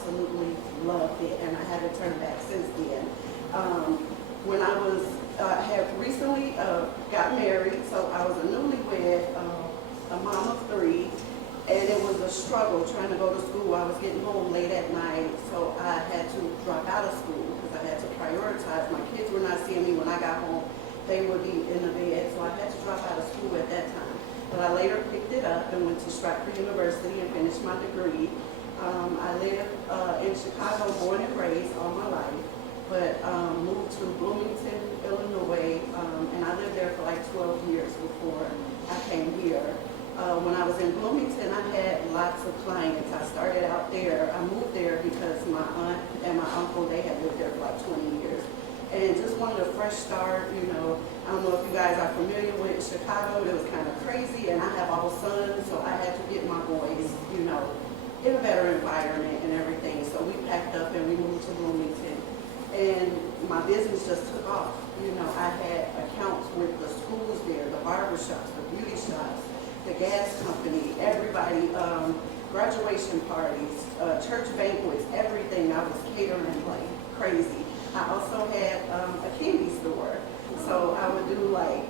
absolutely loved it, and I haven't turned back since then. When I was had recently got married, so I was a newlywed, a mom of 3, and it was a struggle trying to go to school. I was getting home late at night, so I had to drop out of school because I had to prioritize. My kids were not seeing me when I got home. They would be in the bed, so I had to drop out of school at that time. But I later picked it up and went to Stratford University and finished my degree. I lived in Chicago, born and raised all my life, but moved to Bloomington, Illinois, and I lived there for like 12 years before I came here. When I was in Bloomington, I had lots of clients. I started out there. I moved there because my aunt and my uncle, they had lived there for like 20 years. And just wanted a fresh start, you know. I don't know if you guys are familiar with Chicago. It was kind of crazy, and I have all sons, so I had to get my boys, you know, in a better environment and everything. So we packed up and we moved to Bloomington. And my business just took off. You know, I had accounts with the schools there, the barber shops, the beauty shops, the gas company, everybody, graduation parties, church banquets, everything. I was catering like crazy. I also had a candy store, so I would do like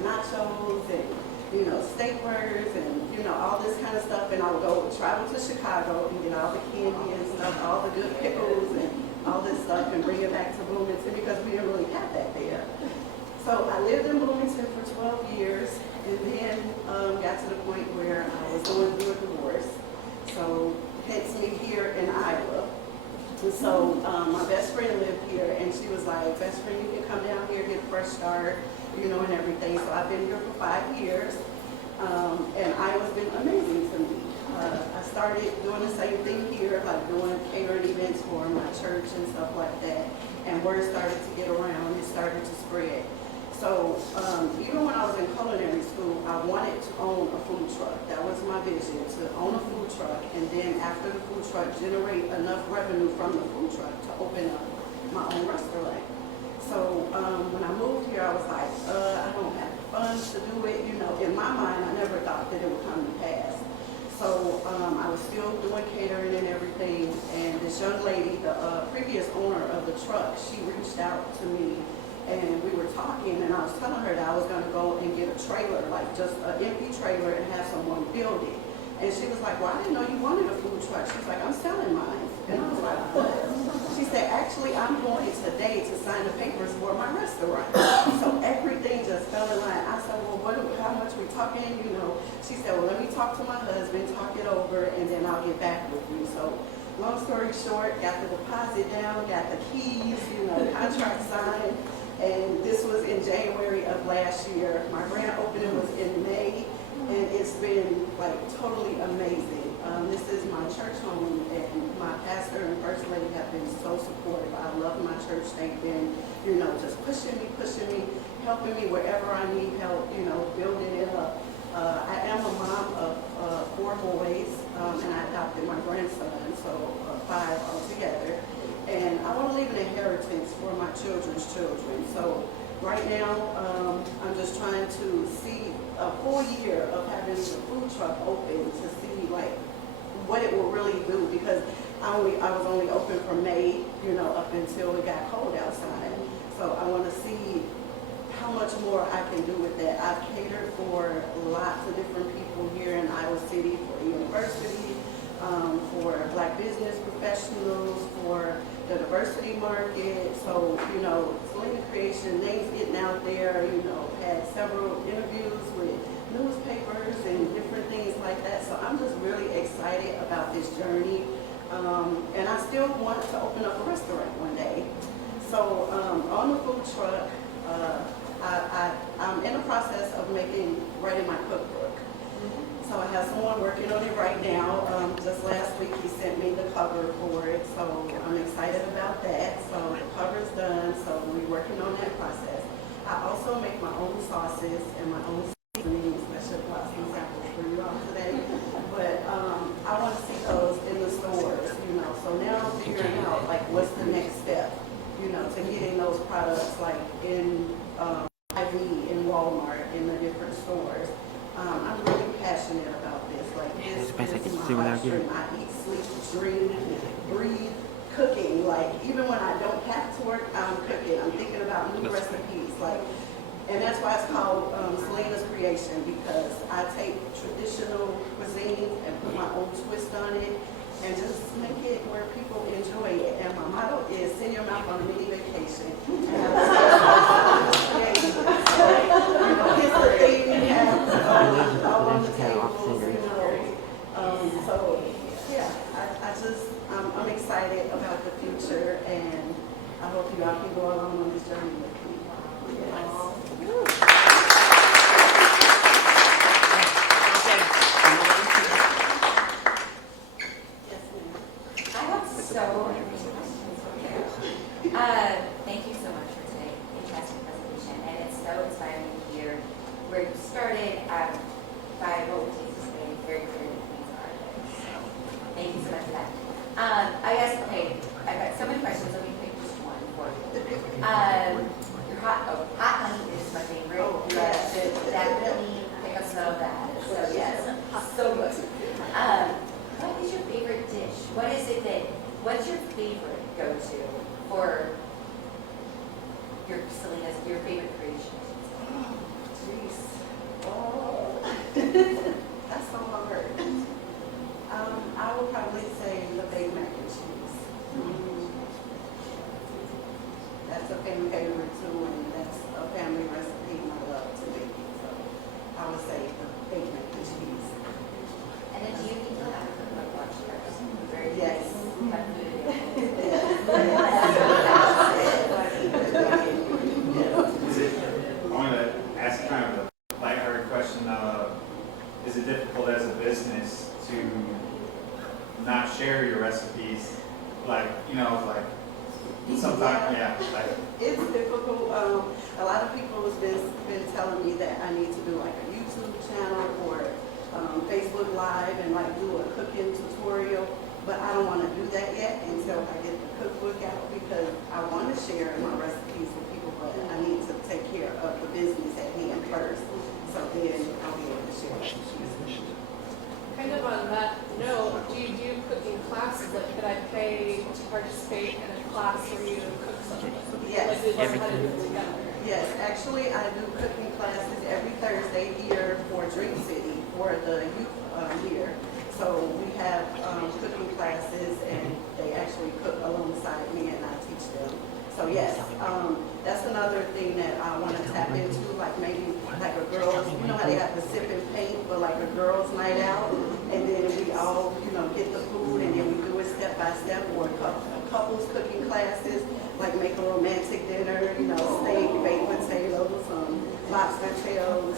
nachos and, you know, steak burgers and, you know, all this kind of stuff. And I would go travel to Chicago and get all the candy and stuff, all the good pickles and all this stuff, and bring it back to Bloomington because we didn't really have that there. So I lived in Bloomington for 12 years, and then got to the point where I was going through a divorce. So hence me here in Iowa. And so my best friend lived here, and she was like, best friend, you can come down here, get a fresh start, you know, and everything. So I've been here for 5 years, and Iowa's been amazing to me. I started doing the same thing here, like doing catering events for my church and stuff like that, and word started to get around, it started to spread. So even when I was in culinary school, I wanted to own a food truck. That was my vision, to own a food truck, and then after the food truck, generate enough revenue from the food truck to open up my own restaurant. So when I moved here, I was like, I don't have the funds to do it. You know, in my mind, I never thought that it would come to pass. So I was still doing catering and everything, and this young lady, the previous owner of the truck, she reached out to me. And we were talking, and I was telling her that I was going to go and get a trailer, like just an empty trailer, and have someone build it. And she was like, well, I didn't know you wanted a food truck. She's like, I'm selling mine. And I was like, what? She said, actually, I'm going today to sign the papers for my restaurant. So everything just fell in line. I said, well, how much we talking? You know, she said, well, let me talk to my husband, talk it over, and then I'll get back with you. So long story short, got the deposit down, got the keys, you know, contract signed. And this was in January of last year. My grand opening was in May, and it's been like totally amazing. This is my church home, and my pastor and first lady have been so supportive. I love my church. They've been, you know, just pushing me, helping me wherever I need help, you know, building it up. I am a mom of 4 boys, and I adopted my grandson, so 5 altogether. And I want to leave an inheritance for my children's children. So right now, I'm just trying to see a full year of having the food truck open to see like what it will really do, because I was only open from May, you know, up until it got cold outside. So I want to see how much more I can do with that. I've catered for lots of different people here in Iowa City, for the university, for Black business professionals, for the diversity market. So, you know, Selina Creation, names getting out there, you know, had several interviews with newspapers and different things like that. So I'm just really excited about this journey. And I still want to open up a restaurant one day. So on the food truck, I'm in the process of writing my cookbook. So I have someone working on it right now. Just last week he sent me the cover for it, so I'm excited about that. So the cover's done, so we're working on that process. I also make my own sauces and my own seasonings. I should have brought some samples for you all today. But I want to see those in the stores, you know. So now I'm figuring out like what's the next step, you know, to getting those products like in IV, in Walmart, in the different stores. I'm really passionate about this. Like this is my life stream. I eat, sleep, dream, breathe cooking. Like, even when I don't have to work, I'm cooking. I'm thinking about new recipes. Like, and that's why it's called Selina's Creation, because I take traditional cuisine and put my own twist on it and just make it where people enjoy it. And my motto is send your mouth on a mini vacation. It's the thing you have all on the tables, you know. So, yeah, I'm excited about the future, and I hope you all can go along on this journey with me. Yes. Thank you so much for today. Fantastic presentation, and it's so inspiring to hear where you started by what we take to stay very clear that things are. So thank you so much for that. I guess, okay, I've got so many questions. Let me pick just one for you. Your hot honey is my favorite. Oh, yes. Definitely pick up some of that. So yes, so good. What is your favorite dish? What's your favorite go-to for your favorite creation? Oh, jeez. Oh, that's so hard. I would probably say the baked mac and cheese. That's a family favorite too, and that's a family recipe and I love to make it. So I would say the baked mac and cheese. And then do you think you'll have a cookbook watch first? Yes. Have food I want to ask kind of a lighthearted question. Is it difficult as a business to not share your recipes? Like, like sometimes, like. It's difficult. A lot of people have been telling me that I need to do like a YouTube channel or Facebook Live and like do a cooking tutorial. But I don't want to do that yet until I get the cookbook out, because I want to share my recipes with people, but I need to take care of the business at hand first. So then I'll be able to share recipes. Kind of on that note, do you do cooking classes? Like, could I pay to participate in a class where you cook something? Yes. Like, we learn how to do it together. Yes, actually I do cooking classes every Thursday here for Dream City for the youth here. So we have cooking classes, and they actually cook alongside me, and I teach them. So yes, that's another thing that I want to tap into, like maybe like a girls, you know how they have to sip and paint, but like a girls' night out, and then we all, get the food, and then we do it step by step, or couples cooking classes, like make a romantic dinner, steak, baked potatoes, lobster tails,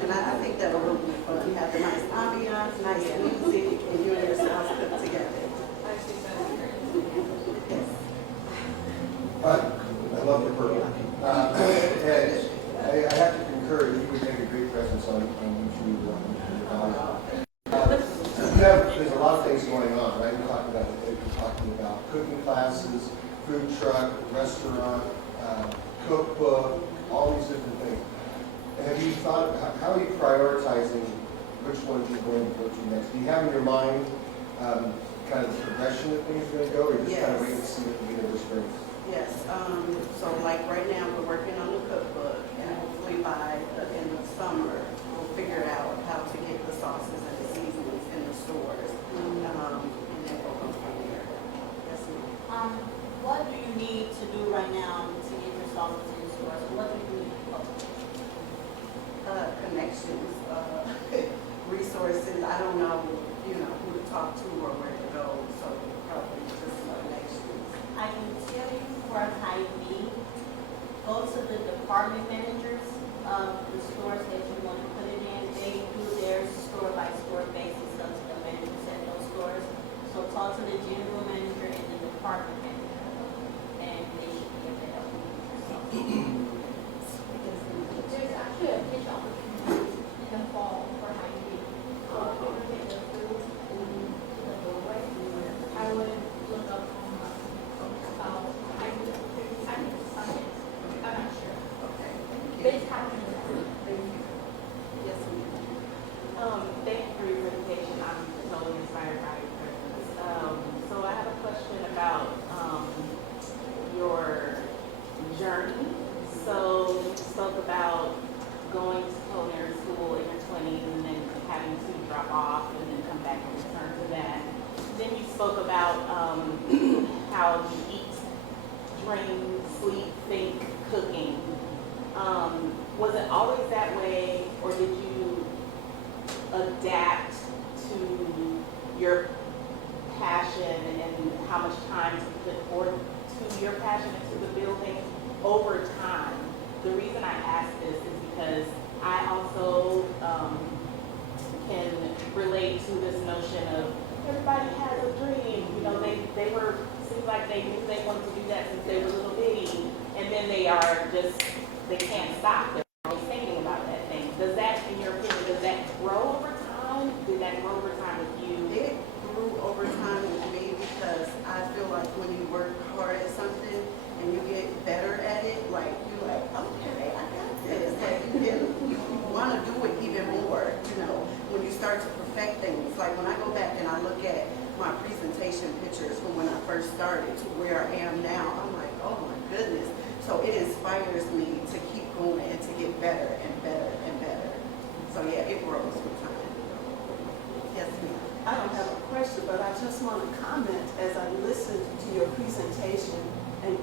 And I think that'll really be fun. You have the nice ambiance, nice music, and you and your spouse cook together. I think that's great. Yes. I love the purple. And I have to concur, you would make a great presence on YouTube. There's a lot of things going on, right? You're talking about cooking classes, food truck, restaurant, cookbook, all these different things. Have you thought, how are you prioritizing which ones you're going to go to next? Do you have in your mind kind of the progression that things are going to go, or just kind of wait and see what the universe brings? Yes, so like right now we're working on the cookbook, and hopefully by the end of summer we'll figure out how to get the sauces and the seasonings in the stores, and then we'll go from there. Yes, ma'am. What do you need to do right now to get your sauces in the stores? What do you need? Connections, resources. I don't know, who to talk to or where to go, so probably just connections. I can tell you for Hy-Vee, go to the department managers of the stores that you want to put it in. They do their store by store basis of the managers at those stores. So talk to the general manager and the department manager, and they should be able to help you. There's actually a pitch opportunity in the fall for Hy-Vee. People take their food to the doorway. I would look up about Hy-Vee. I think it's Sunday. I'm not sure. Okay. But it's happening. Thank you. Yes, ma'am. Thank you for your presentation. I'm spoke about how you eat, dream, sleep, think, cooking. Was it always that way, or did you adapt to your passion and how much time to put forth to your passion into the building over time? The reason I ask this is because I also can relate to this notion of everybody has a dream. You know, they were, seems like they knew they wanted to do that since they were little bitty, and then they can't stop. They're always thinking about that thing. Does that, in your opinion, does that grow over time? Did that grow over time with you? It grew over time with me because I feel like when you work hard at something and you get better at it, like you're like, okay, I got this. Like you want to do it even more, you know, when you start to perfect things. Like when I go back and I look at my presentation pictures from when I first started to where I am now, I'm like, oh my goodness. So it inspires me to keep going and to get better and better and better. So yeah, it grows with time. Yes, ma'am. I don't have a question, but I just want to comment as I listened to your presentation and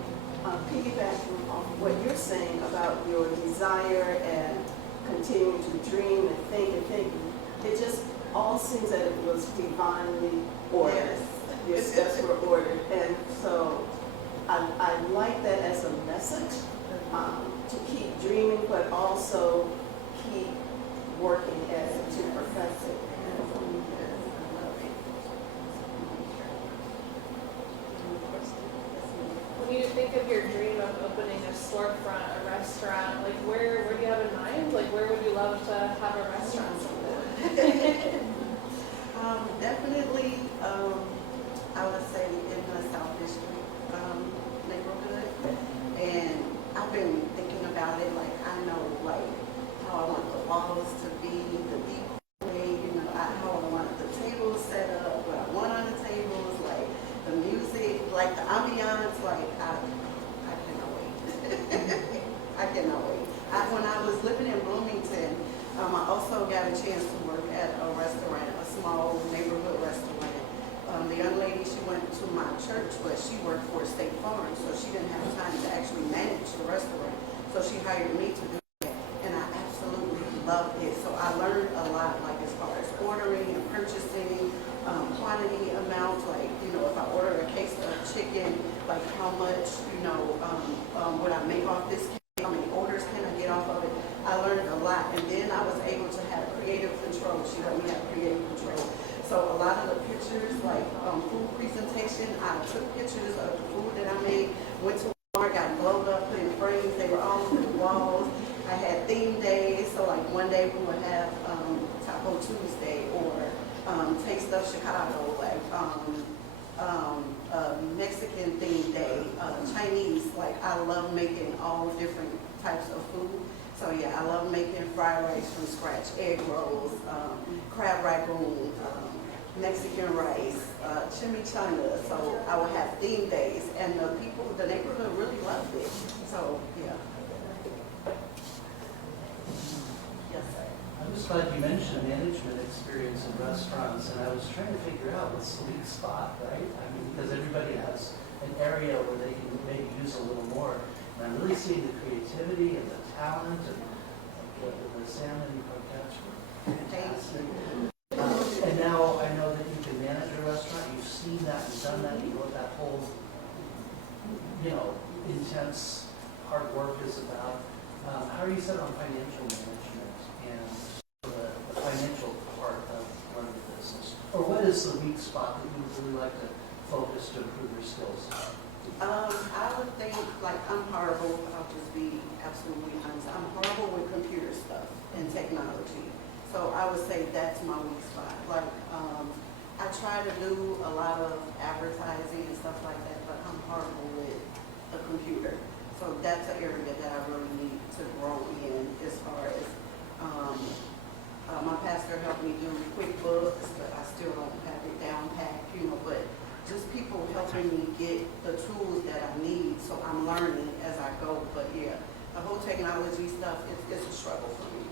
piggybacking on what you're saying about your desire and continuing to dream and think and think. It just all seems that it was divinely ordered. Yes. Your steps were ordered. And so I like that as a message to keep dreaming, but also keep working at it to perfect it. When you think of your dream of opening a storefront, a restaurant, like where do you have in mind? Like where would you love to have a restaurant someday? Definitely, I would say in the South District neighborhood. And I've been thinking about it, like I know like how I want the walls to be, the decor, you know, how I want the tables set up, what I want on the tables, like the music, like the ambiance, like I cannot wait. I cannot wait. When I was living in Bloomington, I also got a chance to work at a restaurant, a small neighborhood restaurant. The young lady, she went to my church, but she worked for State Farm, so she didn't have time to actually manage the restaurant. So she hired me to do that, and I absolutely loved it. So I learned a lot, like as far as ordering and purchasing, quantity amounts, like, you know, if I order a case of chicken, like how much, you know, would I make off this cake, how many orders can I get off of it. I learned a lot, and then I was able to have creative control. She let me have creative control. So a lot of the pictures, like food presentation, I took pictures of the food that I made, went to Walmart, got blowed up, put in frames, they were all over the walls. I had theme days, so like one day we would have Taco Tuesday, or Taste of Chicago, like Mexican themed day, Chinese, like I love making all different types of food. So yeah, I love making fried rice from scratch, egg rolls, crab ragoon, Mexican rice, chimichanga. So I would have theme days, and the people, the neighborhood really loved it. So yeah. Yes, sir. I'm just glad you mentioned management experience in restaurants, and I was trying to figure out what's the weak spot, right? I mean, because everybody has an area where they can maybe use a little more. And I'm really seeing the creativity and the talent and the salmon croquettes were fantastic. And now I know that you can manage a restaurant. You've seen that and done that. You know what that whole, you know, intense hard work is about. How are you set on financial management and the financial part of running a business? Or what is the weak spot that you would really like to focus to improve your skills? I would think, like, I'm horrible, I'll just be absolutely honest, I'm horrible with computer stuff and technology. So I would say that's my weak spot. Like, I try to do a lot of advertising and stuff like that, but I'm horrible with the computer. So that's an area that I really need to grow in as far as, my pastor helped me do QuickBooks, but I still don't have it down packed, you know, but just people helping me get the tools that I need, so I'm learning as I go. But yeah, the whole technology stuff is a struggle for me.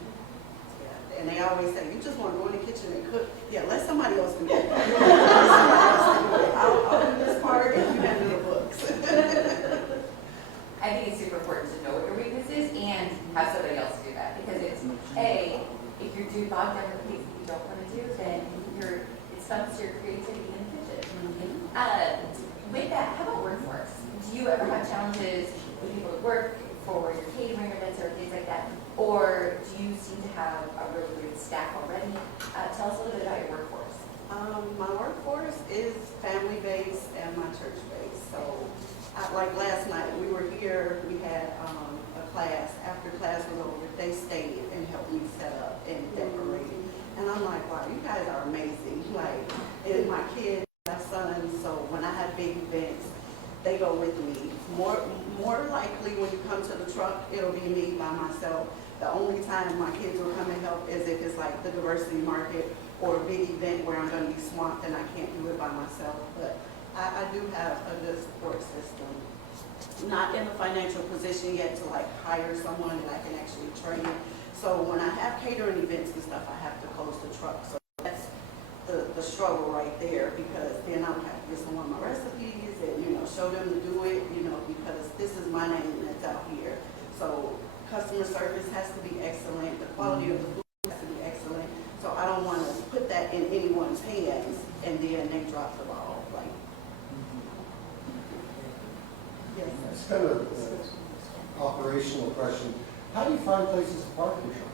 Yeah, and they always say, you just want to go in the kitchen and cook. Yeah, let somebody else do that. Let somebody else do it. I creativity in the kitchen. With that, how about workforce? Do you ever have challenges with people at work for your catering events or things like that? Or do you seem to have a really great staff already? Tell us a little bit about your workforce. My workforce is family-based and my church-based. So, like last night, we were here, we had a class. After class was over, they stayed and helped me set up and decorate. And I'm like, wow, you guys are amazing. Like, and my kids, my sons, so when I have big events, they go with me. More likely when you come to the truck, it'll be me by myself. The only time my kids will come and help is if it's like the diversity market or a big event where I'm going to be swamped and I can't do it by myself. But I do have a good support system. Not in a financial position yet to like hire someone that I can actually train. So when I have catering events and stuff, I have to close the truck. So that's the struggle right there, because then I would have to give someone my recipes and, show them to do it, because this is my name that's out here. So customer service has to be excellent. The quality of the food has to be excellent. So I don't want to put that in anyone's hands and then they drop the ball. Like, yes. It's kind of an operational question. How do you find places to park your truck?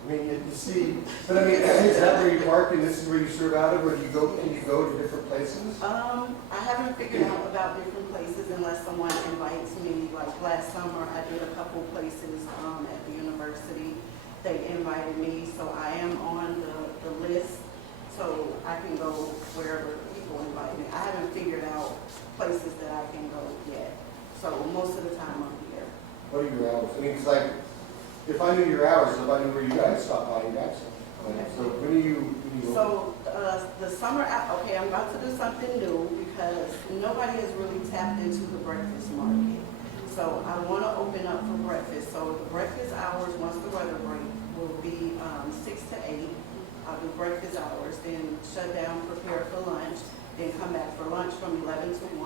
I mean, you see, but I mean, is that where you park and this is where you serve out of, or do you go, can you go to different places? I haven't figured out about different places unless someone invites me. Like last summer, I did a couple places at the university. They invited me, so I am on the list, so I can go wherever people invite me. I haven't figured out places that I can go yet, so most of the time I'm here. What are your hours? I mean, it's like, if I knew your hours, if I knew where you guys stop by, you'd actually. So when do you go? So the summer, okay, I'm about to do something new because nobody has really tapped into the breakfast market. So I want to open up for breakfast. So the breakfast hours, once the weather break, will be 6 to 8. I'll do breakfast hours, then shut down, prepare for lunch, then come back for lunch from 11 to 1,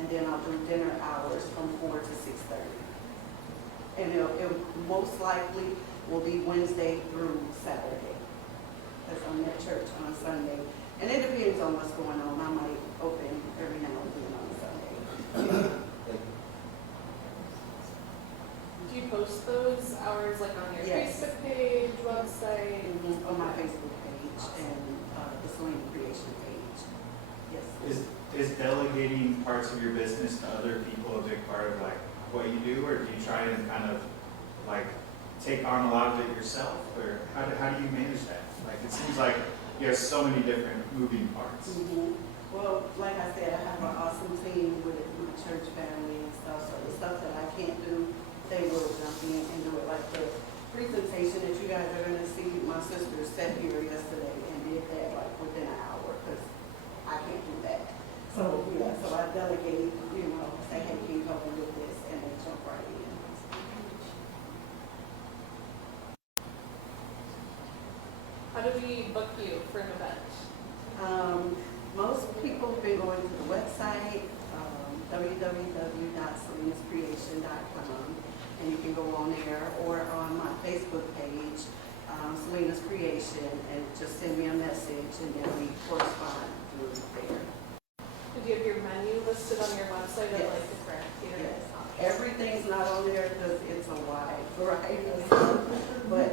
and then I'll do dinner hours from 4 to 6:30. And it most likely will be Wednesday through Saturday, because I'm at church on Sunday. And it depends on what's going on. I might open every now and then on Sunday. Do you post those hours like on your Yes. Facebook page, website? On my Facebook page and the Selina Creation page. Yes. Is delegating parts of your business to other people a big part of like what you do, or do you try and kind of like take on a lot of it yourself, or how do you manage that? Like it seems like you have so many different moving parts. Well, like I said, I have an awesome team with my church family and stuff. So the stuff that I can't do, they will jump in and do it. Like the presentation that you guys are going to see, my sister sat here yesterday and did that like within an hour because I can't do that. So yeah, so I delegate, say, hey, can you help me with this, and they jump right in. How do we book you for an event? Most people have been going to the website, www.selinascreation.com, and you can go on there, or on my Facebook page, Selina's Creation, and just send me a message, and then we correspond through there. Do you have your menu listed on your website of Yes. like different theater Yes. options? Everything's not on there because it's a wide variety of stuff.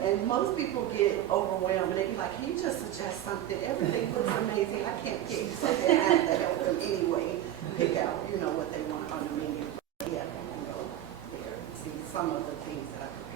And most people get overwhelmed and they be like, can you just suggest something? Everything looks amazing. I can't pick. So then I have to help them anyway pick out, what they want on the menu. Yeah, I can go there and see some of the things that I prepare.